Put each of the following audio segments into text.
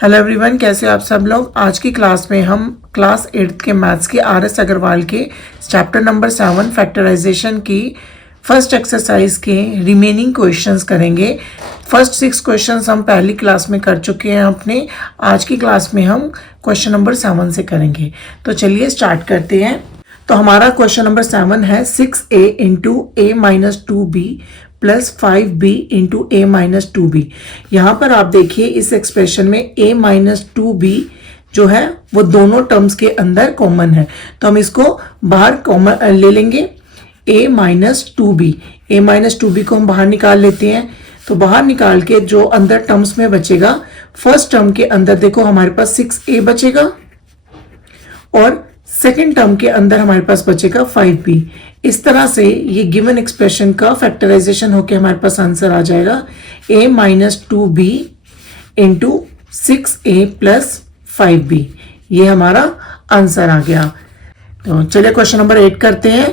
Hello everyone, कैसे आप सब लोग। आज की क्लास में हम क्लास 8th के मैथ्स के आर.एस. अग्रवाल के चैप्टर नंबर 7 फैक्टराइजेशन की फर्स्ट एक्सरसाइज के रिमेनिंग क्वेश्चंस करेंगे। फर्स्ट 6 क्वेश्चंस हम पहली क्लास में कर चुके हैं अपने। आज की क्लास में हम क्वेश्चन नंबर 7 से करेंगे। तो चलिए स्टार्ट करते हैं। तो हमारा क्वेश्चन नंबर 7 है 6a into a minus 2b plus 5b into a minus 2b। यहाँ पर आप देखिए इस एक्सप्रेशन में a माइनस 2b जो है वो दोनों टर्म्स के अंदर कॉमन है, तो हम इसको बाहर कॉमन ले लेंगे। a minus 2b, a minus 2b को हम बाहर निकाल लेते हैं। तो बाहर निकाल के जो अंदर टर्म्स में बचेगा, फर्स्ट टर्म के अंदर देखो हमारे पास 6a बचेगा और सेकेंड टर्म के अंदर हमारे पास बचेगा 5b। इस तरह से ये गिवन एक्सप्रेशन का फैक्टराइजेशन होकर हमारे पास आंसर आ जाएगा a minus 2b into 6a plus 5b। ये हमारा आंसर आ गया। तो चलिए क्वेश्चन नंबर 8 करते हैं।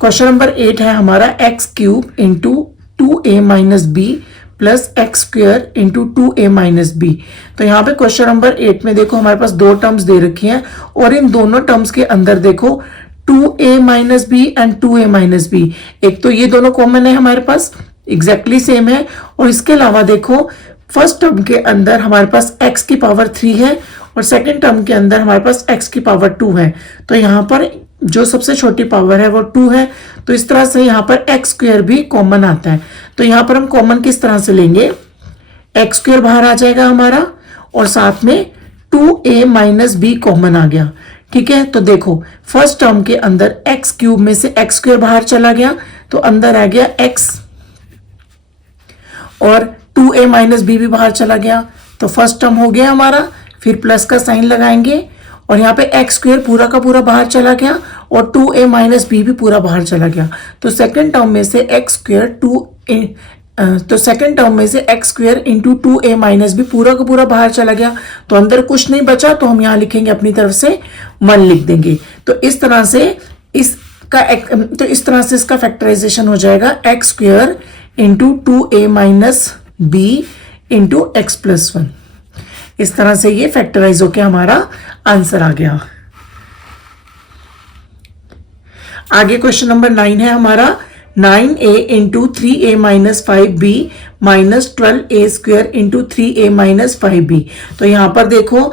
क्वेश्चन नंबर 8 है हमारा x cube into 2a minus b plus x square into 2a minus b. तो यहाँ पे क्वेश्चन नंबर 8 में देखो हमारे पास दो टर्म्स दे रखी हैं और इन दोनों टर्म्स के अंदर देखो 2a minus b and 2a minus b. एक तो ये दोनों कॉमन है हमारे पास, एग्जैक्टली सेम है। और इसके अलावा देखो फर्स्ट टर्म के अंदर हमारे पास x की पावर 3 है और सेकेंड टर्म के अंदर हमारे पास x की पावर 2 है। तो यहाँ पर जो सबसे छोटी पावर है वो 2 है, तो इस तरह से यहाँ पर एक्स स्क्वेयर भी कॉमन आता है। तो यहाँ पर हम कॉमन किस तरह से लेंगे, एक्स स्क्वेयर बाहर आ जाएगा हमारा और साथ में 2a माइनस बी कॉमन आ गया। ठीक है, तो देखो फर्स्ट टर्म के अंदर एक्स क्यूब में से एक्स स्क्वेयर बाहर चला गया तो अंदर आ गया x और 2a माइनस बी भी बाहर चला गया। तो फर्स्ट टर्म हो गया हमारा, फिर प्लस का साइन लगाएंगे और यहाँ पे एक्स स्क्वेयर पूरा का पूरा बाहर चला गया और 2a माइनस बी भी पूरा बाहर चला गया। तो सेकेंड टर्म में से x square x square into 2a minus b पूरा का पूरा बाहर चला गया। तो अंदर कुछ नहीं बचा, तो हम यहाँ लिखेंगे अपनी तरफ से 1 लिख देंगे। तो इस तरह से इसका फैक्टराइजेशन हो जाएगा x square into 2a minus b into x plus 1। इस तरह से ये फैक्टराइज होके हमारा आंसर आ गया। आगे क्वेश्चन नंबर 9 है हमारा 9a into 3a minus 5b minus 12a square into 3a minus 5b। तो यहां पर देखो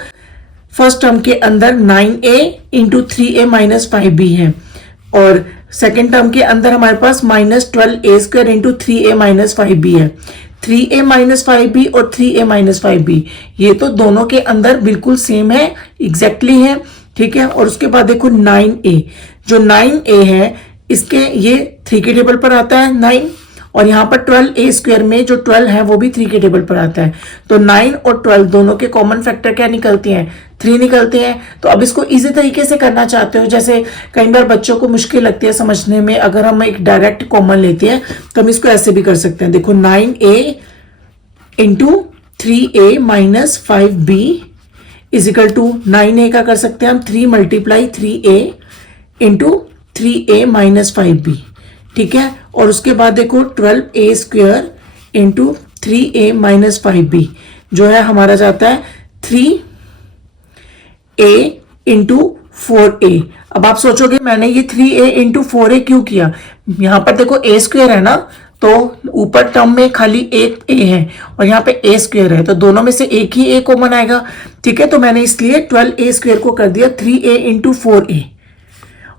फर्स्ट टर्म के अंदर 9a into 3a minus 5b है और सेकेंड टर्म के अंदर हमारे पास minus 12a square into 3a minus 5b है। 3a माइनस 5b और 3a माइनस 5b ये तो दोनों के अंदर बिल्कुल सेम है, एग्जैक्टली है। ठीक है, और उसके बाद देखो 9a, जो 9a है इसके ये 3 के टेबल पर आता है 9, और यहाँ पर 12a स्क्वायर में जो 12 है वो भी 3 के टेबल पर आता है। तो 9 और 12 दोनों के कॉमन फैक्टर क्या निकलते हैं, 3 निकलते हैं। तो अब इसको इजी तरीके से करना चाहते हो, जैसे कई बार बच्चों को मुश्किल लगती है समझने में, अगर हम एक डायरेक्ट कॉमन लेते हैं तो हम इसको ऐसे भी कर सकते हैं। देखो 9a into 3a minus 5b is equal to 9a का कर सकते हैं हम 3 multiply 3a into 3a minus 5b। ठीक है, और उसके बाद देखो 12a square into 3a minus 5b जो है हमारा जाता है 3a इंटू 4a। अब आप सोचोगे मैंने ये 3a इंटू 4a क्यों किया, यहां पर देखो a स्क्वेयर है ना, तो ऊपर टर्म में खाली एक a है और यहाँ पे a स्क्वेयर है, तो दोनों में से एक ही a कॉमन आएगा। ठीक है, तो मैंने इसलिए 12a स्क्वेयर को कर दिया 3a इंटू 4a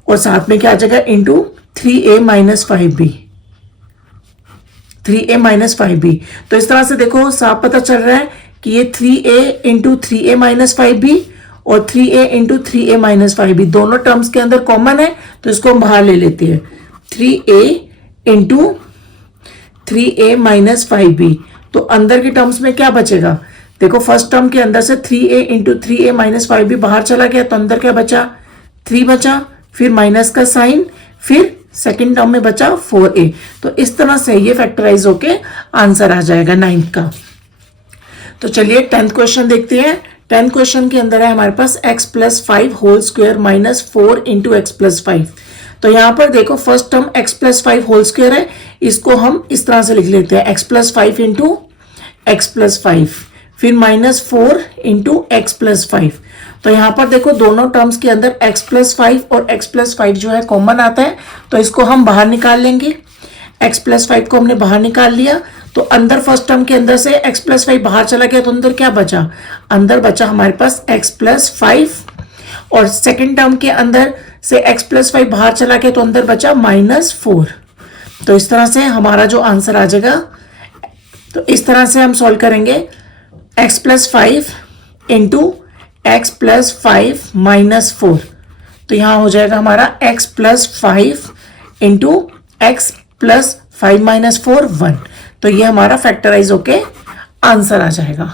और साथ में क्या आ जाएगा into 3a minus 5b, 3a minus 5b। तो इस तरह से देखो साफ पता चल रहा है कि ये 3a into 3a minus 5b और 3a into 3a minus 5b दोनों टर्म्स के अंदर कॉमन है, तो इसको हम बाहर ले लेते हैं 3a into 3a minus 5b। तो अंदर के टर्म्स में क्या बचेगा, देखो फर्स्ट टर्म के अंदर से 3a into 3a minus 5b बाहर चला गया, तो अंदर क्या बचा 3 बचा, फिर माइनस का साइन, फिर सेकेंड टर्म में बचा 4a। तो इस तरह से ये फैक्टराइज होके आंसर आ जाएगा 9th का। तो चलिए 10th क्वेश्चन देखते हैं। 10th क्वेश्चन के अंदर है हमारे पास x plus 5 whole square minus 4 into x plus 5। तो यहाँ पर देखो first term x plus 5 whole square है, इसको हम इस तरह से लिख लेते हैं x plus 5 into x plus 5। फिर -4 इंटू एक्स प्लस 5। तो यहाँ पर देखो दोनों टर्म्स के अंदर x प्लस 5 और x प्लस 5 जो है कॉमन आता है, तो इसको हम बाहर निकाल लेंगे। x प्लस 5 को हमने बाहर निकाल लिया, तो अंदर फर्स्ट टर्म के अंदर से x प्लस 5 बाहर चला गया, तो अंदर क्या बचा, अंदर बचा हमारे पास x प्लस 5, और सेकेंड टर्म के अंदर से x प्लस 5 बाहर चला गया, तो अंदर बचा -4। तो इस तरह से हमारा जो आंसर आ जाएगा, तो इस तरह से हम सॉल्व करेंगे। x plus 5 into x plus 5 -4, तो यहाँ हो जाएगा हमारा x plus 5 into x plus 5 -4 1। तो ये हमारा फैक्टराइज होके आंसर आ जाएगा।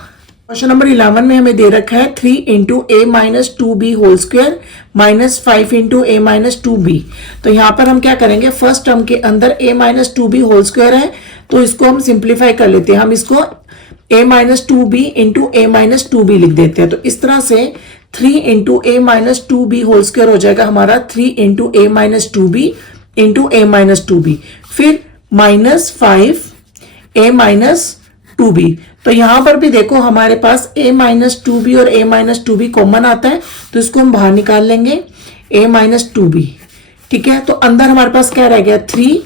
क्वेश्चन नंबर 11 में हमें दे रखा है 3 into a minus 2b whole square -5 into a minus 2b। तो यहाँ पर हम क्या करेंगे, फर्स्ट टर्म के अंदर a minus 2b whole square है, तो इसको हम सिंप्लीफाई कर लेते हैं। हम इसको a minus 2b into a minus 2b लिख देते हैं। तो इस तरह से 3 into a minus 2b whole square हो जाएगा हमारा 3 into a minus 2b into a minus 2b, फिर -5 a माइनस 2b। तो यहां पर भी देखो हमारे पास a माइनस 2b और a माइनस 2b कॉमन आता है, तो इसको हम बाहर निकाल लेंगे a माइनस 2b। ठीक है, तो अंदर हमारे पास क्या रह गया, 3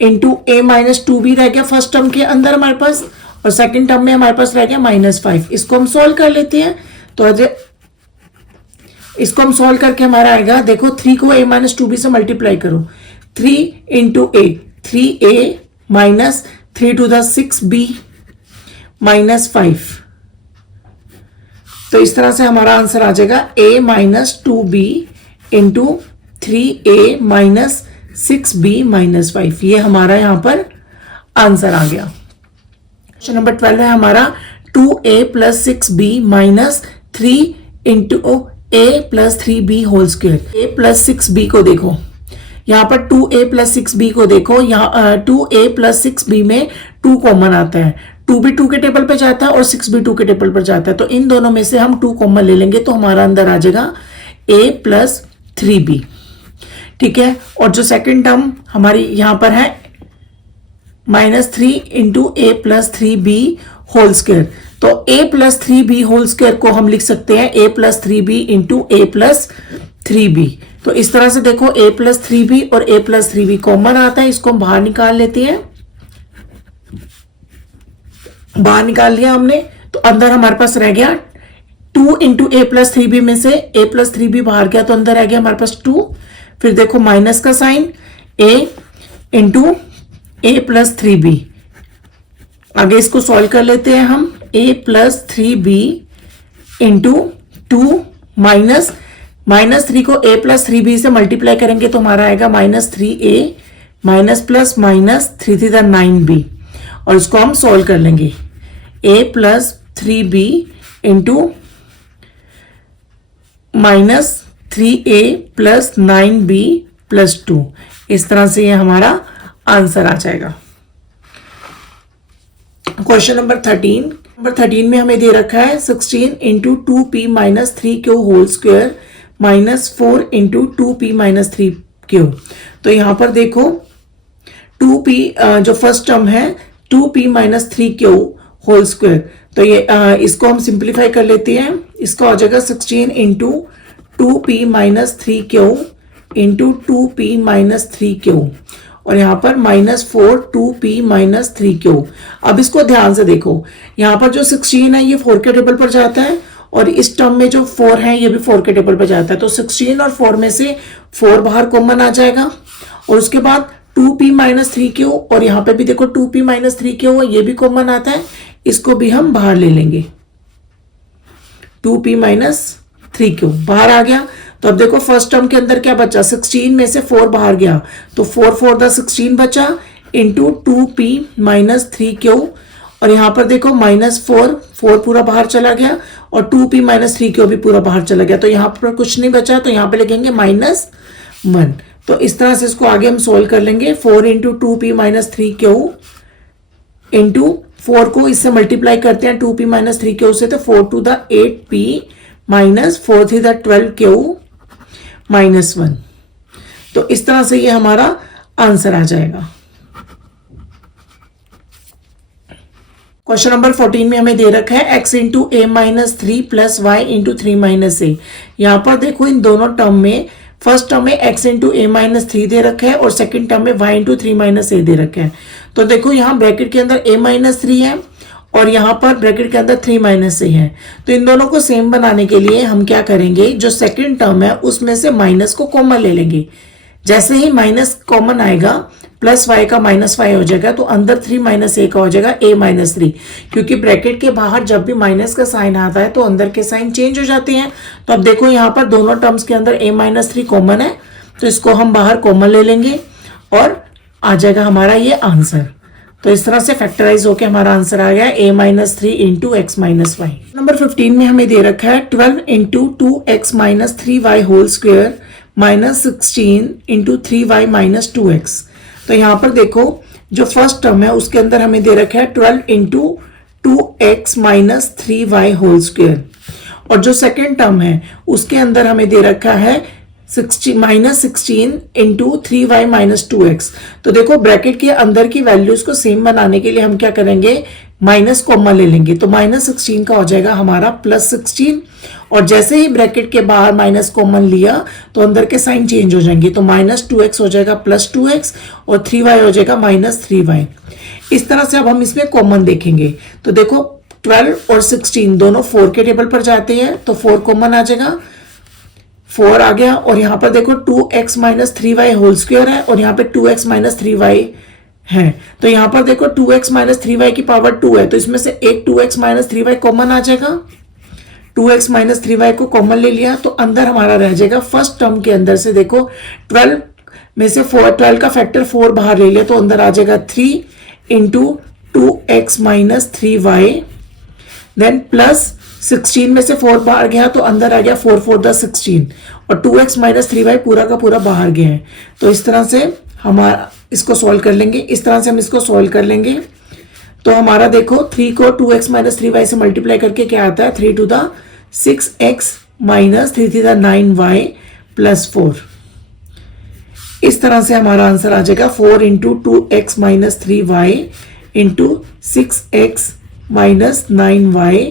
इंटू ए माइनस 2b रह गया फर्स्ट टर्म के अंदर हमारे पास, और सेकंड टर्म में हमारे पास रह गया -5। इसको हम सोल्व कर लेते हैं। तो इसको हम सोल्व करके हमारा आएगा, देखो 3 को a माइनस 2b से मल्टीप्लाई करो, 3 into a 3a minus 3 to the 6b -5। तो इस तरह से हमारा आंसर आ जाएगा a minus 2b into 3a minus 6b -5। ये हमारा यहाँ पर आंसर आ गया। क्वेश्चन नंबर 12 है हमारा 2a plus 6b minus 3 into a plus 3b whole square. a plus 6b को देखो, यहाँ पर 2a प्लस 6b को देखो, यहाँ 2a प्लस 6b में 2 कॉमन आता है, 2 भी 2 के टेबल पर जाता है और 6 भी 2 के टेबल पर जाता है। तो इन दोनों में से हम 2 कॉमन ले लेंगे, तो हमारा अंदर आ जाएगा a प्लस 3b। ठीक है, और जो सेकंड टर्म हमारी यहाँ पर है -3 into a plus 3b whole square. तो a plus 3b whole square को हम लिख सकते हैं a plus 3b into a plus 3b। तो इस तरह से देखो a प्लस 3b और a प्लस 3b कॉमन आता है, इसको हम बाहर निकाल लेते हैं। बाहर निकाल लिया हमने, तो अंदर हमारे पास रह गया 2 इंटू ए प्लस 3b में से a प्लस 3b बाहर गया, तो अंदर रह गया हमारे पास 2। फिर देखो माइनस का sign, a into a plus 3b। आगे इसको सॉल्व कर लेते हैं हम, a plus 3b into 2 minus -3 को a प्लस 3b से मल्टीप्लाई करेंगे, तो हमारा आएगा -3a minus plus minus 3 3 9b, और इसको हम सॉल्व कर लेंगे। a plus 3b into -3a plus 9b plus 2। इस तरह से ये हमारा आंसर आ जाएगा। क्वेश्चन नंबर 13 में हमें दे रखा है 16 into 2p minus 3q whole square -4 into 2p minus 3q। तो यहाँ पर देखो 2p जो फर्स्ट टर्म है 2p minus 3q whole square, तो ये इसको हम सिंप्लीफाई कर लेते हैं। इसका हो जाएगा 16 into 2p minus 3q into 2p minus 3q, और यहाँ पर -4 2p माइनस 3q। अब इसको ध्यान से देखो, यहाँ पर जो 16 है ये 4 के टेबल पर जाता है, और इस टर्म में जो 4 है ये भी 4 के टेबल पर जाता है। तो 16 और 4 में से 4 बाहर कॉमन आ जाएगा, और उसके बाद 2p माइनस 3q, और यहाँ पे भी देखो 2p माइनस 3q ये भी कॉमन आता है, इसको भी हम बाहर ले लेंगे। 2p माइनस 3q बाहर आ गया। तो अब देखो फर्स्ट टर्म के अंदर क्या बचा, 16 में से 4 बाहर गया, तो 4 4 द 16 बचा इंटू 2p माइनस 3q, और यहाँ पर देखो -4 पूरा बाहर चला गया, और 2p माइनस 3q भी पूरा बाहर चला गया, तो यहाँ पर कुछ नहीं बचा, तो यहाँ पे लिखेंगे -1। तो इस तरह से इसको आगे हम सोल्व कर लेंगे। 4 into 2p minus 3q into 4 को इससे मल्टीप्लाई करते हैं 2p माइनस 3q से, तो 4 to the 8p minus 4 3 the 12q -1। तो इस तरह से ये हमारा आंसर आ जाएगा। क्वेश्चन नंबर 14 में हमें दे रखा है x into a minus three plus y into three minus a. यहाँ पर देखो इन दोनों टर्म में फर्स्ट टर्म में x into a minus three दे रखा है और सेकेंड टर्म में y into three minus a दे रखा है। तो देखो यहाँ ब्रैकेट के अंदर a माइनस थ्री है और यहाँ पर ब्रैकेट के अंदर थ्री माइनस ए है। तो इन दोनों को सेम बनाने के लिए हम क्या करेंगे, जो सेकेंड टर्म है उसमें से माइनस को कॉमन ले लेंगे। जैसे ही माइनस कॉमन आएगा प्लस वाई का माइनस वाई हो जाएगा, तो अंदर थ्री माइनस ए का हो जाएगा ए माइनस थ्री, क्योंकि ब्रैकेट के बाहर जब भी माइनस का साइन आता है तो अंदर के साइन चेंज हो जाते हैं। तो अब देखो यहाँ पर दोनों टर्म्स के अंदर ए माइनस थ्री कॉमन है, तो इसको हम बाहर कॉमन ले लेंगे और आ जाएगा हमारा ये आंसर। तो इस तरह से फैक्टराइज होकर हमारा आंसर आ गया a minus three into x minus y. Number 15 में हमें दे रखा है 12 into two x minus three y whole square minus 16 into three y minus two x. तो यहाँ पर देखो जो फर्स्ट टर्म है उसके अंदर हमें दे रखा है 12 into two x minus three y whole square, और जो सेकेंड टर्म है उसके अंदर हमें दे रखा है minus 16 into three y minus two x. तो देखो ब्रैकेट के अंदर की वैल्यूज को सेम बनाने के लिए हम क्या करेंगे, माइनस कॉमन ले लेंगे। तो माइनस 16 का हो जाएगा हमारा प्लस 16, और जैसे ही ब्रैकेट के बाहर माइनस कॉमन लिया तो अंदर के साइन चेंज हो जाएंगे। तो माइनस टू एक्स हो जाएगा प्लस टू एक्स और थ्री वाई हो जाएगा माइनस थ्री वाई। इस तरह से अब हम इसमें कॉमन देखेंगे। तो देखो 12 और 16 दोनों 4 के टेबल पर जाते हैं, तो 4 कॉमन आ जाएगा, 4 आ गया। और यहाँ पर देखो 2x minus three y whole square है और यहाँ पे 2x माइनस थ्री वाई है। तो यहाँ पर देखो 2x माइनस थ्री वाई की पावर 2 है, तो इसमें से एक 2x minus three y common आ जाएगा। 2x माइनस थ्री वाई को कॉमन ले लिया तो अंदर हमारा रह जाएगा फर्स्ट टर्म के अंदर से देखो 12 में से 12 का फैक्टर 4 बाहर ले लिया तो अंदर आ जाएगा 3 into two x minus three y, then plus 16 में से 4 बाहर गया तो अंदर आ गया 4 4 16, और 2x माइनस थ्री वाई पूरा का पूरा बाहर गया है। तो इस तरह से हमारा इसको सॉल्व कर लेंगे, इस तरह से हम इसको सॉल्व कर लेंगे। तो हमारा देखो 3 को 2x माइनस थ्री वाई से मल्टीप्लाई करके क्या आता है, 3 to the 6x minus 3 to the 9y plus 4। इस तरह से हमारा आंसर आ जाएगा 4 into two x minus three y into 6x minus 9y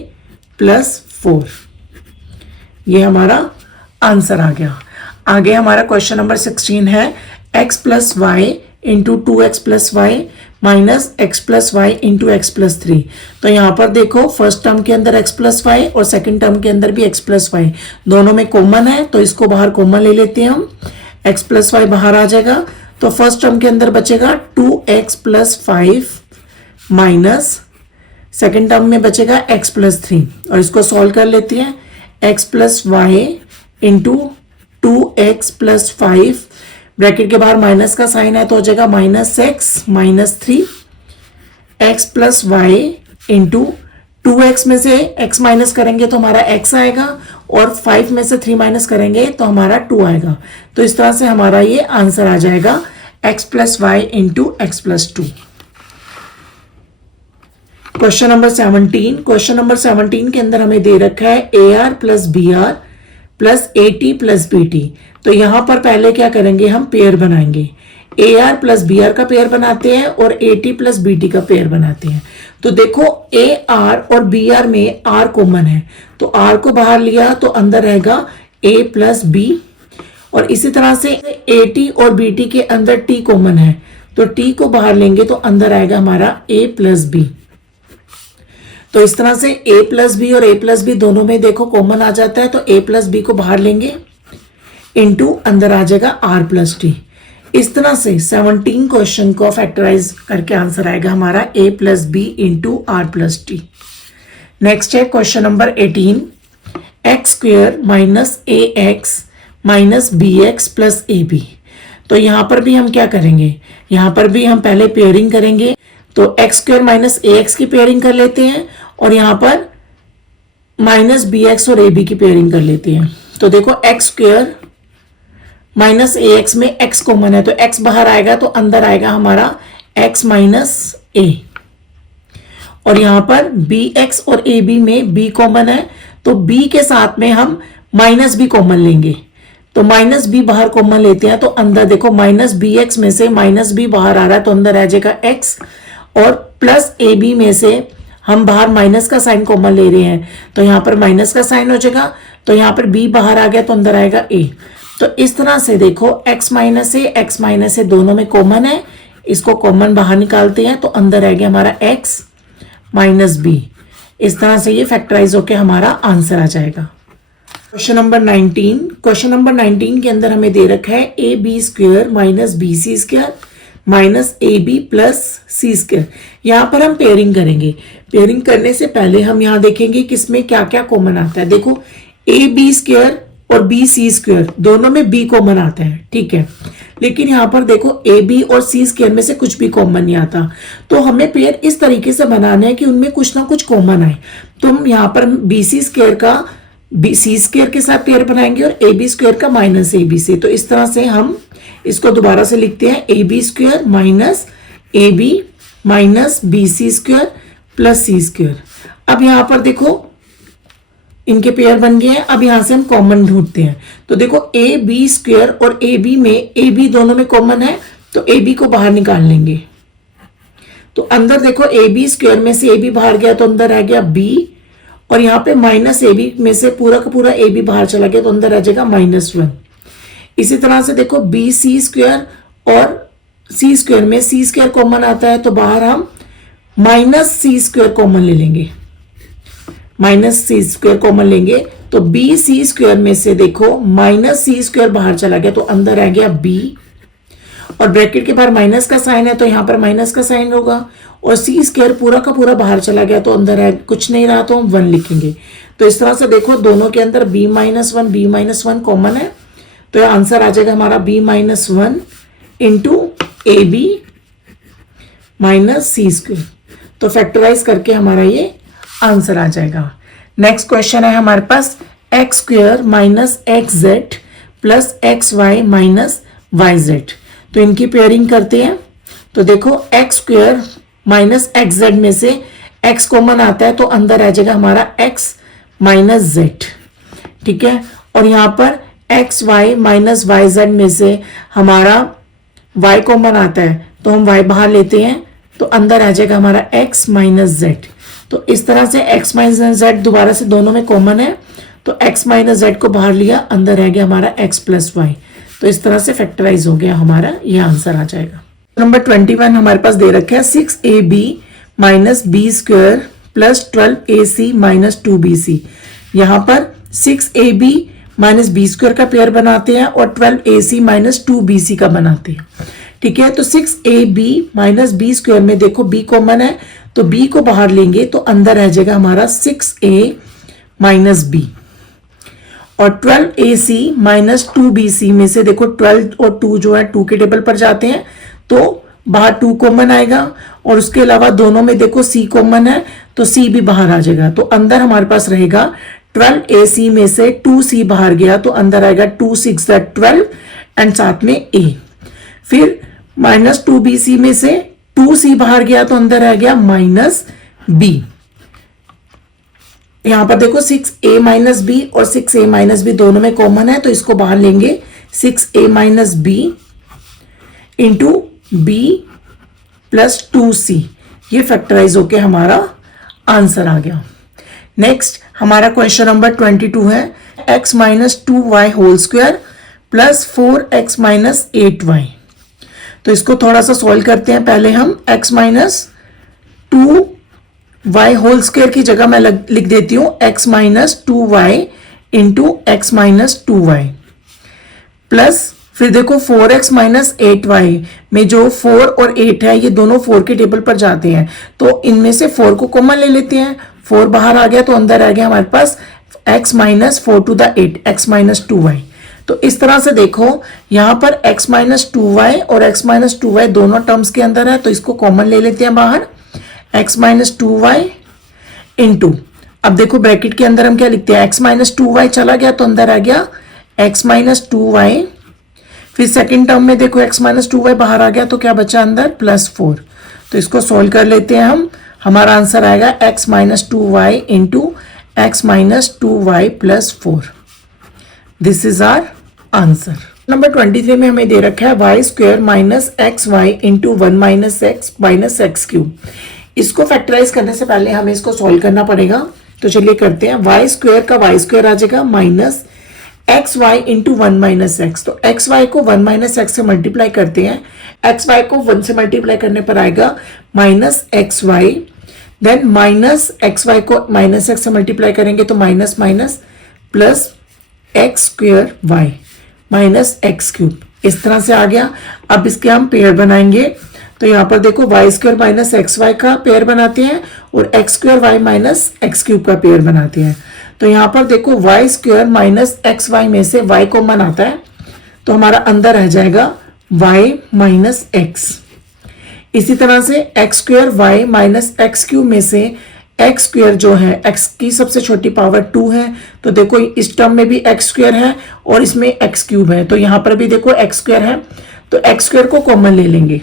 plus 4। ये हमारा आंसर आ गया। आगे हमारा क्वेश्चन नंबर 16 है x plus y into two x plus y minus x plus y into x plus three. तो यहाँ पर देखो फर्स्ट टर्म के अंदर x प्लस वाई और सेकेंड टर्म के अंदर भी x प्लस वाई, दोनों में कॉमन है तो इसको बाहर कॉमन ले लेते हैं हम। x प्लस वाई बाहर आ जाएगा तो फर्स्ट टर्म के अंदर बचेगा 2x plus 5 minus second term में बचेगा x प्लस 3, और इसको सॉल्व कर लेते हैं। x plus y into two x plus 5, bracket के बाहर माइनस का साइन है तो हो जाएगा minus x minus three, x plus y into 2x में से x माइनस करेंगे तो हमारा x आएगा, और 5 में से 3 माइनस करेंगे तो हमारा 2 आएगा। तो इस तरह से हमारा ये आंसर आ जाएगा x plus y into x plus 2। Question number 17, question number 17 के अंदर हमें दे रखा है AR plus BR plus AT plus BT। तो यहां पर पहले क्या करेंगे, हम पेयर बनाएंगे। AR प्लस BR का पेयर बनाते हैं और AT प्लस BT का पेयर बनाते हैं। तो देखो AR और BR में R कॉमन है, तो R को बाहर लिया तो अंदर रहेगा A प्लस B, और इसी तरह से AT और BT के अंदर T कॉमन है, तो T को बाहर लेंगे तो अंदर आएगा हमारा A प्लस B। तो इस तरह से a प्लस बी और a प्लस बी दोनों में देखो कॉमन आ जाता है, तो a प्लस बी को बाहर लेंगे इंटू अंदर आ जाएगा r प्लस टी। इस तरह से 17 क्वेश्चन को फैक्टराइज करके आंसर आएगा हमारा a plus b into r plus t. Next है question number 18, x square minus a x minus b x plus a b. तो यहाँ पर भी हम क्या करेंगे, यहाँ पर भी हम पहले पेयरिंग करेंगे। तो x square minus a x की पेयरिंग कर लेते हैं और यहाँ पर माइनस बी एक्स और ए बी की पेयरिंग कर लेते हैं। तो देखो x square minus a x में एक्स कॉमन है, तो एक्स बाहर आएगा तो अंदर आएगा हमारा एक्स माइनस ए, और यहाँ पर बी एक्स और ए बी में बी कॉमन है, तो बी के साथ में हम माइनस बी कॉमन लेंगे। तो माइनस बी बाहर कॉमन लेते हैं तो अंदर देखो माइनस बी एक्स में से माइनस बी बाहर आ रहा है तो अंदर आ जाएगा एक्स, और प्लस ए बी में से हम बाहर माइनस का साइन कॉमन ले रहे हैं, तो यहाँ पर माइनस का साइन हो जाएगा, तो यहाँ पर b बाहर आ गया तो अंदर आएगा a। तो इस तरह से देखो x माइनस ए दोनों में कॉमन है, इसको कॉमन बाहर निकालते हैं तो अंदर आ गया हमारा x माइनस बी। इस तरह से ये फैक्टराइज होकर हमारा आंसर आ जाएगा। क्वेश्चन नंबर 19 के अंदर हमें दे रखा है a b square minus b c square minus a b plus c square. यहाँ पर हम पेयरिंग करेंगे। पेयरिंग करने से पहले हम यहाँ देखेंगे कि इसमें क्या क्या कॉमन आता है। देखो ए बी स्क्वेयर और बी सी स्क्वेयर दोनों में बी कॉमन आता है, ठीक है, लेकिन यहाँ पर देखो ए बी और सी स्क्वेयर में से कुछ भी कॉमन नहीं आता। तो हमें पेयर इस तरीके से बनाना है कि उनमें कुछ ना कुछ कॉमन आए। तो हम यहाँ पर बी सी स्क्वेयर का बी सी स्क्वेयर के साथ पेयर बनाएंगे और ए बी स्क्वेयर का माइनस ए बी से। तो इस तरह से हम इसको दोबारा से लिखते हैं a b square minus a b minus b c square plus c square. अब यहाँ पर देखो इनके पेयर बन गए हैं। अब यहां से हम कॉमन ढूंढते हैं। तो देखो ए बी स्क्वेयर और ए बी में ए बी दोनों में कॉमन है, तो ए बी को बाहर निकाल लेंगे। तो अंदर देखो ए बी स्क्वेयर में से ए बी बाहर गया तो अंदर आ गया बी, और यहाँ पे माइनस ए बी में से पूरा का पूरा ए बी बाहर चला गया तो अंदर आ जाएगा -1। इसी तरह से देखो बी सी स्क्वेयर और सी स्क्वेयर में सी स्क्वेयर कॉमन आता है, तो बाहर हम माइनस सी स्क्वेयर कॉमन ले लेंगे, माइनस सी स्क्वेयर कॉमन लेंगे। तो बी सी स्क्वेयर में से देखो माइनस सी स्क्वेयर बाहर चला गया तो अंदर आ गया बी, और ब्रैकेट के बाहर माइनस का साइन है तो यहाँ पर माइनस का साइन होगा, और सी स्क्वेयर पूरा का पूरा बाहर चला गया तो अंदर है कुछ नहीं रहा तो हम 1 लिखेंगे। तो इस तरह से देखो दोनों के अंदर b माइनस वन कॉमन है, तो यह आंसर आ जाएगा हमारा b-1 into a b minus c square. तो फैक्टराइज करके हमारा ये आंसर आ जाएगा। नेक्स्ट क्वेश्चन है हमारे पास x square minus x z plus x y minus y z. तो इनकी पेयरिंग करते हैं। तो देखो x square minus x z में से एक्स कॉमन आता है तो अंदर आ जाएगा हमारा एक्स माइनस जेड, ठीक है, और यहाँ पर x y minus y z में से हमारा वाई कॉमन आता है तो हम वाई बाहर लेते हैं तो अंदर आ जाएगा हमारा एक्स माइनस जेड। तो इस तरह से x माइनस जेड दोबारा से दोनों में कॉमन है, तो x माइनस जेड को बाहर लिया, अंदर रह गया हमारा x प्लस वाई। तो इस तरह से फैक्टराइज हो गया हमारा, ये आंसर आ जाएगा। नंबर 21 हमारे पास दे रखा है 6ab minus b square plus 12ac minus 2bc। यहाँ पर 6ab माइनस बी स्क्वायर का पेयर बनाते हैं और 12ac माइनस 2bc का बनाते हैं, ठीक है। तो 6ab माइनस बी स्क्वायर में देखो b कॉमन है तो b को बाहर लेंगे तो अंदर रह जाएगा हमारा 6a माइनस b, और 12ac माइनस 2bc में से देखो 12 और 2 जो है 2 के टेबल पर जाते हैं तो बाहर 2 कॉमन आएगा, और उसके अलावा दोनों में देखो c कॉमन है तो c भी बाहर आ जाएगा। तो अंदर हमारे पास रहेगा 12ac में से 2c बाहर गया तो अंदर आएगा 2 6 12 एंड साथ में a। फिर माइनस 2bc में से 2c बाहर गया तो अंदर आ गया माइनस b। यहां पर देखो 6a माइनस बी और 6a माइनस बी दोनों में कॉमन है तो इसको बाहर लेंगे 6a minus b into b plus 2c। ये फैक्टराइज होके हमारा आंसर आ गया। नेक्स्ट हमारा क्वेश्चन नंबर 22 है x minus 2y whole square plus 4x minus 8y। तो इसको थोड़ा सा सॉल्व करते हैं। पहले हम x minus 2y whole square की जगह मैं लिख देती हूँ x minus 2y into x minus 2y plus फिर देखो 4x माइनस 8y में जो 4 और 8 है ये दोनों 4 के टेबल पर जाते हैं तो इनमें से 4 को कॉमन ले लेते हैं। 4 बाहर आ गया तो अंदर आ गया हमारे पास x minus 4 to the 8 x minus 2y। तो इस तरह से देखो यहाँ पर x माइनस 2y और x माइनस 2y दोनों टर्म्स के अंदर है तो इसको कॉमन ले लेते हैं बाहर x माइनस 2y इंटू, अब देखो ब्रैकेट के अंदर हम क्या लिखते हैं x माइनस 2y चला गया तो अंदर आ गया x माइनस 2y। फिर सेकेंड टर्म में देखो x माइनस 2y बाहर आ गया तो क्या बचा अंदर प्लस 4। तो इसको सोल्व कर लेते हैं हम, हमारा आंसर आएगा x minus 2y into x minus 2y plus 4। This is our answer. Number 23 में हमें दे रखा है y square minus x y into 1 minus x cube. इसको फैक्टराइज करने से पहले हमें इसको सॉल्व करना पड़ेगा। तो चलिए करते हैं। वाई स्क्वायर का वाई स्क्वायर आ जाएगा minus x y into 1 minus x. तो एक्स वाई को 1 माइनस एक्स से मल्टीप्लाई करते हैं। एक्स वाई को 1 से मल्टीप्लाई करने पर आएगा minus x y, then minus x y को माइनस एक्स से मल्टीप्लाई करेंगे तो minus minus plus x square y minus x cube. इस तरह से आ गया। अब इसके हम पेयर बनाएंगे। तो यहाँ पर देखो y square minus x y का पेयर बनाते हैं और x square y minus x cube का पेयर बनाते हैं। तो यहाँ पर देखो y square minus x y में से वाई कॉमन आता है तो हमारा अंदर रह जाएगा वाई माइनस एक्स। इसी तरह से x square y minus x cube में से एक्स स्क्वायर जो है एक्स की सबसे छोटी पावर 2 है। तो देखो इस टर्म में भी एक्स स्क्वायर है और इसमें एक्स क्यूब है। तो यहाँ पर भी देखो एक्स स्क्वायर है तो एक्स स्क्वायर को कॉमन ले लेंगे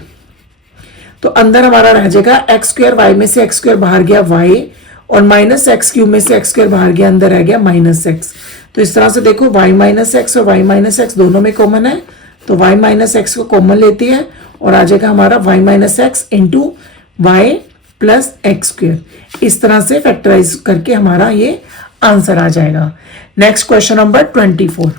तो अंदर हमारा रह जाएगा एक्स स्क्वायर वाई में से एक्स स्क्वायर बाहर गया वाई और माइनस एक्स क्यूब में से एक्स स्क्वायर बाहर गया, अंदर रह गया माइनस एक्स। तो इस तरह से देखो वाई माइनस एक्स और वाई माइनस एक्स दोनों में कॉमन है तो वाई माइनस एक्स को कॉमन लेती है और आ जाएगा हमारा y minus x into y plus x square. इस तरह से फैक्टराइज करके हमारा ये आंसर आ जाएगा। Next question number 24।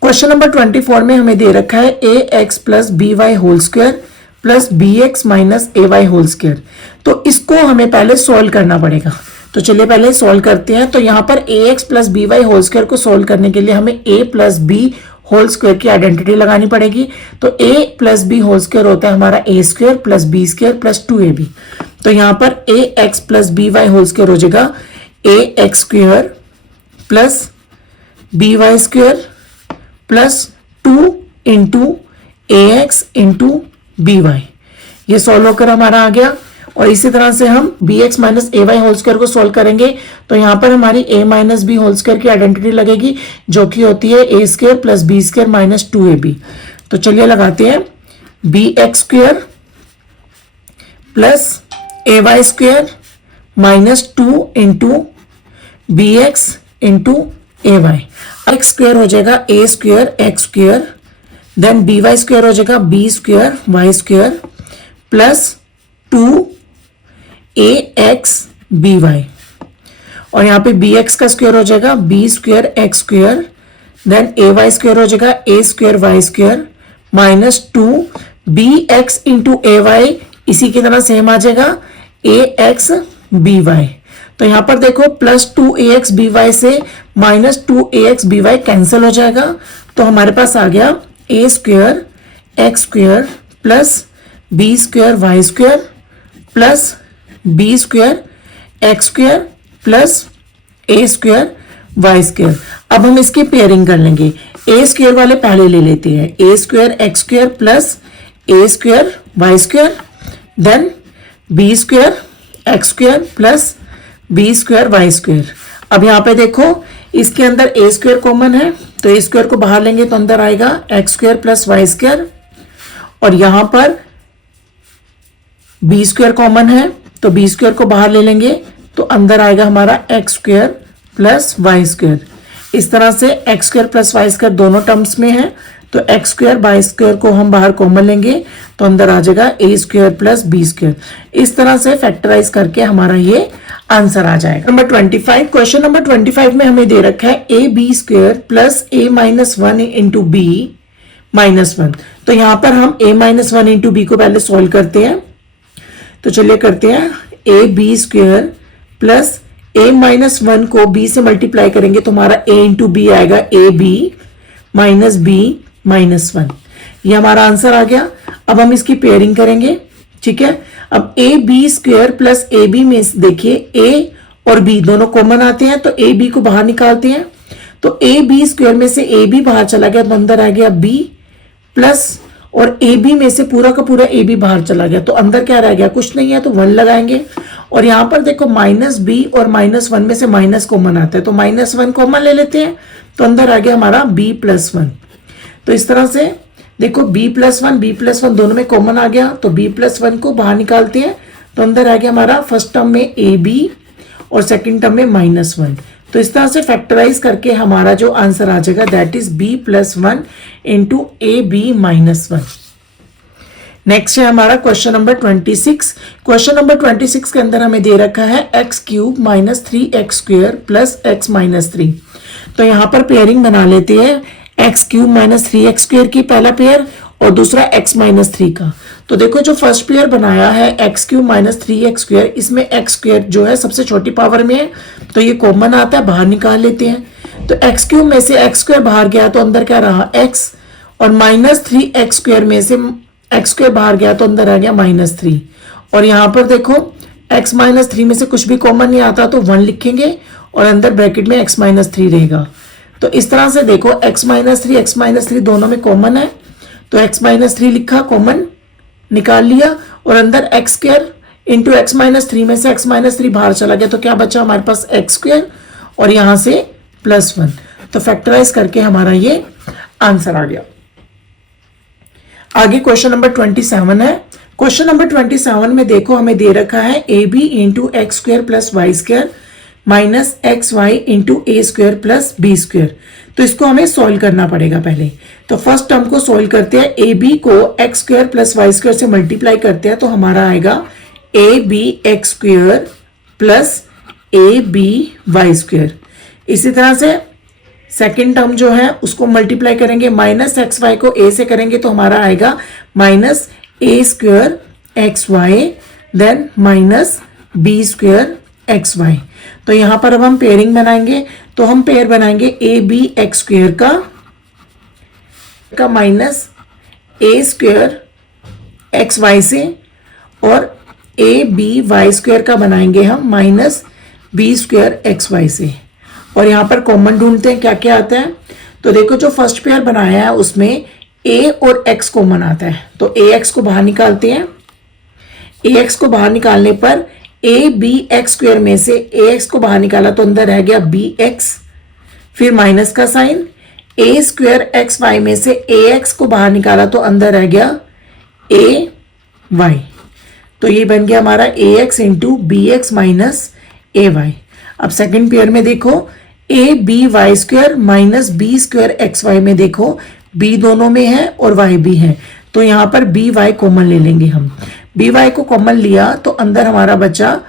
Question number 24 में हमें दे रखा है a x plus b y whole square plus b x minus a y whole square. तो इसको हमें पहले सॉल्व करना पड़ेगा। तो चलिए पहले सॉल्व करते हैं। तो यहाँ पर a x plus b y whole square को सॉल्व करने के लिए हमें a plus b whole square की आइडेंटिटी लगानी पड़ेगी। तो a plus b whole square होता है हमारा a square plus b square plus 2ab। तो यहाँ पर a x plus b y whole square हो जाएगा a x square plus b y square plus 2 into a x into b y. ये solve होकर हमारा आ गया। और इसी तरह से हम b x minus a y whole square को सॉल्व करेंगे तो यहाँ पर हमारी a minus b whole square की आइडेंटिटी लगेगी जो कि होती है a square plus b square minus 2ab। तो चलिए लगाते हैं b x square plus a y square minus 2 into b x into a y. X square हो जाएगा a square x square, then b y square हो जाएगा b square y square plus 2 a x b y. और यहाँ पे b x का square हो जाएगा b square x square, then a y square हो जाएगा a square y square minus 2 b x into a y. इसी की तरह सेम आ जाएगा ए एक्स बी वाई। तो यहाँ पर देखो plus 2 a x b y से minus 2 a x b y cancel हो जाएगा। तो हमारे पास आ गया a square x square plus b square y square plus b square x square plus a square y square. अब हम इसकी पेयरिंग कर लेंगे। ए स्क्वायर वाले पहले ले लेते हैं a square x square plus a square y square, then b square x square plus b square y square. अब यहाँ पे देखो इसके अंदर ए स्क्वायर कॉमन है तो ए स्क्वायर को बाहर लेंगे तो अंदर आएगा x square plus y square और यहाँ पर बी स्क्वायर कॉमन है तो बी स्क्वायर को बाहर ले लेंगे तो अंदर आएगा हमारा x square plus y square. इस तरह से x square plus y square दोनों टर्म्स में है तो एक्स स्क्वायर वाई स्क्वायर को हम बाहर कॉमन लेंगे तो अंदर आ जाएगा a square plus b square. इस तरह से फैक्टराइज करके हमारा ये आंसर आ जाएगा। नंबर 25। क्वेश्चन नंबर 25 में हमें दे रखा है a b square plus a minus 1 into b minus 1। तो यहाँ पर हम ए माइनस 1 इंटू बी को पहले सॉल्व करते हैं। तो चलिए करते हैं a b square plus a minus 1 को बी से मल्टीप्लाई करेंगे तो हमारा ए इंटू बी आएगा a b minus b minus 1। ये हमारा आंसर आ गया। अब हम इसकी पेयरिंग करेंगे, ठीक है। अब a b square plus a b में देखिए ए और बी दोनों कॉमन आते हैं तो ए बी को बाहर निकालते हैं तो ए बी स्क्वायर में से ए बी बाहर चला गया तो अंदर आ गया बी प्लस और ए बी में से पूरा का पूरा ए बी बाहर चला गया तो अंदर क्या रह गया, कुछ नहीं है तो 1 लगाएंगे। और यहाँ पर देखो माइनस बी और माइनस 1 में से माइनस कॉमन आता है तो माइनस 1 कॉमन ले लेते हैं तो अंदर आ गया हमारा बी प्लस 1। तो इस तरह से देखो बी प्लस 1 दोनों में कॉमन आ गया तो बी प्लस 1 को बाहर निकालते हैं तो अंदर आ गया हमारा फर्स्ट टर्म में ए बी और सेकेंड टर्म में माइनस 1। तो इस तरह से फैक्टराइज करके हमारा जो आंसर आ जाएगा that is b plus 1 into a b minus 1। Next है हमारा क्वेश्चन नंबर 26। क्वेश्चन नंबर 26 के अंदर हमें दे रखा है x cube minus 3x square plus x minus 3। तो यहाँ पर पेयरिंग बना लेते हैं x cube minus 3x square की पहला पेयर और दूसरा x माइनस 3 का। तो देखो जो फर्स्ट पेयर बनाया है x cube minus 3x square, इसमें एक्स स्क्वेयर जो है सबसे छोटी पावर में है तो ये कॉमन आता है, बाहर निकाल लेते हैं। तो एक्स क्यूब में से एक्स स्क्वेयर बाहर गया तो अंदर क्या रहा x, और माइनस 3x स्क्वेयर में से एक्स स्क्वेयर बाहर गया तो अंदर आ गया माइनस 3। और यहाँ पर देखो x माइनस 3 में से कुछ भी कॉमन नहीं आता तो 1 लिखेंगे और अंदर ब्रैकेट में x माइनस 3 रहेगा। तो इस तरह से देखो x माइनस 3 दोनों में कॉमन है तो x माइनस 3 लिखा, कॉमन निकाल लिया और अंदर x square into x minus 3 में से x माइनस 3 बाहर चला गया तो क्या बचा हमारे पास एक्स स्क्वेयर और यहाँ से +1। तो फैक्टराइज करके हमारा ये आंसर आ गया। आगे क्वेश्चन नंबर 27 है। क्वेश्चन नंबर 27 में देखो हमें दे रखा है a b into x square plus y square minus x y into a square plus b square. तो इसको हमें सॉल्व करना पड़ेगा पहले। तो फर्स्ट टर्म को सॉल्व करते हैं, ए बी को x square plus y square से मल्टीप्लाई करते हैं तो हमारा आएगा a b x square plus a b y square. इसी तरह से सेकेंड टर्म जो है उसको मल्टीप्लाई करेंगे, माइनस एक्स वाई को ए से करेंगे तो हमारा आएगा minus a square x y then minus b square x y. तो यहां पर अब हम पेयरिंग बनाएंगे तो हम पेयर बनाएंगे ए बी एक्स स्क्वेयर का minus a square x y से और ए बी वाई स्क्वेयर का बनाएंगे हम minus b square x y से। और यहाँ पर कॉमन ढूंढते हैं क्या क्या आता है। तो देखो जो फर्स्ट पेयर बनाया है उसमें a और x कॉमन आता है तो ax को बाहर निकालते हैं। ax को बाहर निकालने पर a b x स्क्वेयर में से ax को बाहर निकाला तो अंदर रह गया bx, फिर माइनस का sign, a square x y में से ax को बाहर निकाला तो अंदर रह गया ay। तो ये बन गया हमारा ax into b x minus a y. अब सेकेंड पेयर में देखो a b y square minus b square x y में देखो b दोनों में है और y भी है तो यहाँ पर बी वाई कॉमन ले लेंगे हम। बी वाई को कॉमन लिया तो अंदर हमारा बचा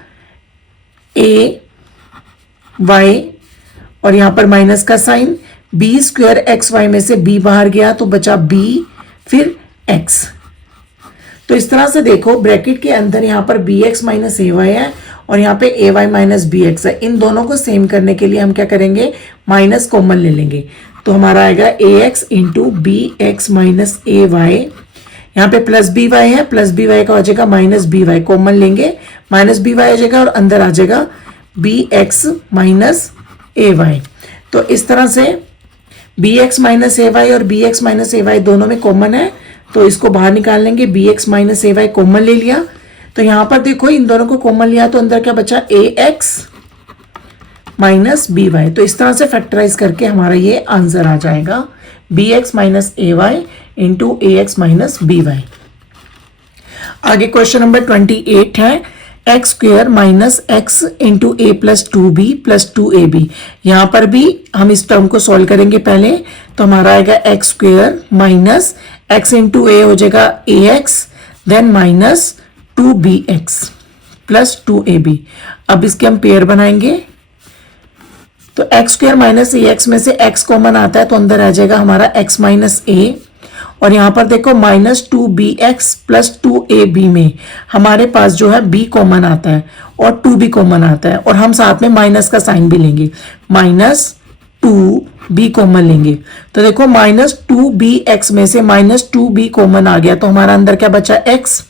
ए वाई और यहाँ पर माइनस का sign, b square x y में से b बाहर गया तो बचा b फिर x। तो इस तरह से देखो ब्रैकेट के अंदर यहाँ पर B x minus a Y है और यहाँ पे ए वाई माइनस बी एक्स है। इन दोनों को सेम करने के लिए हम क्या करेंगे, माइनस कॉमन ले लेंगे तो हमारा आएगा a x into b x minus a y. यहाँ पे प्लस बी वाई है, प्लस बी वाई का हो जाएगा माइनस बी वाई, कॉमन लेंगे माइनस बी वाई आ जाएगा और अंदर आ जाएगा b x minus a y. तो इस तरह से b x minus a y और b x minus a y दोनों में कॉमन है तो इसको बाहर निकाल लेंगे। B x minus a Y common ले लिया तो यहाँ पर देखो इन दोनों को कॉमन लिया तो अंदर क्या बचा ए एक्स माइनस बी वाई। तो इस तरह से फैक्टराइज करके हमारा ये आंसर आ जाएगा b x minus a y into a x minus b y. आगे क्वेश्चन नंबर 28 है x square minus x into a plus 2b plus 2ab। यहाँ पर भी हम इस टर्म को सॉल्व करेंगे पहले तो हमारा आएगा x square minus x into a हो जाएगा a x then minus 2bx plus 2ab। अब इसके हम पेयर बनाएंगे तो x square minus a x में से x कॉमन आता है तो अंदर आ जाएगा हमारा x माइनस ए और यहाँ पर देखो माइनस 2bx प्लस 2ab में हमारे पास जो है b कॉमन आता है और 2b कॉमन आता है और हम साथ में माइनस का साइन भी लेंगे, माइनस 2b कॉमन लेंगे। तो देखो माइनस 2bx में से माइनस 2b कॉमन आ गया तो हमारा अंदर क्या बचा x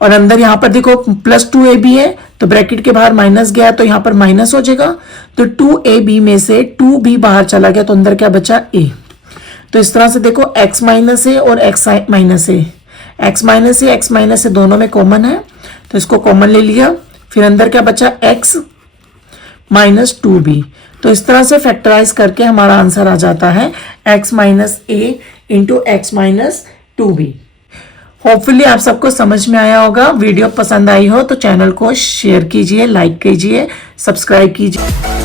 और अंदर यहाँ पर देखो प्लस 2ab है तो ब्रैकेट के बाहर माइनस गया तो यहाँ पर माइनस हो जाएगा तो 2ab में से 2b बाहर चला गया तो अंदर क्या बचा a। तो इस तरह से देखो x माइनस ए और x माइनस ए, x माइनस ए x माइनस ए दोनों में कॉमन है तो इसको कॉमन ले लिया, फिर अंदर क्या बचा x माइनस 2b। तो इस तरह से फैक्टराइज करके हमारा आंसर आ जाता है x minus a into x minus 2b। Hopefully आप सबको समझ में आया होगा। वीडियो पसंद आई हो तो चैनल को शेयर कीजिए, लाइक कीजिए, सब्सक्राइब कीजिए।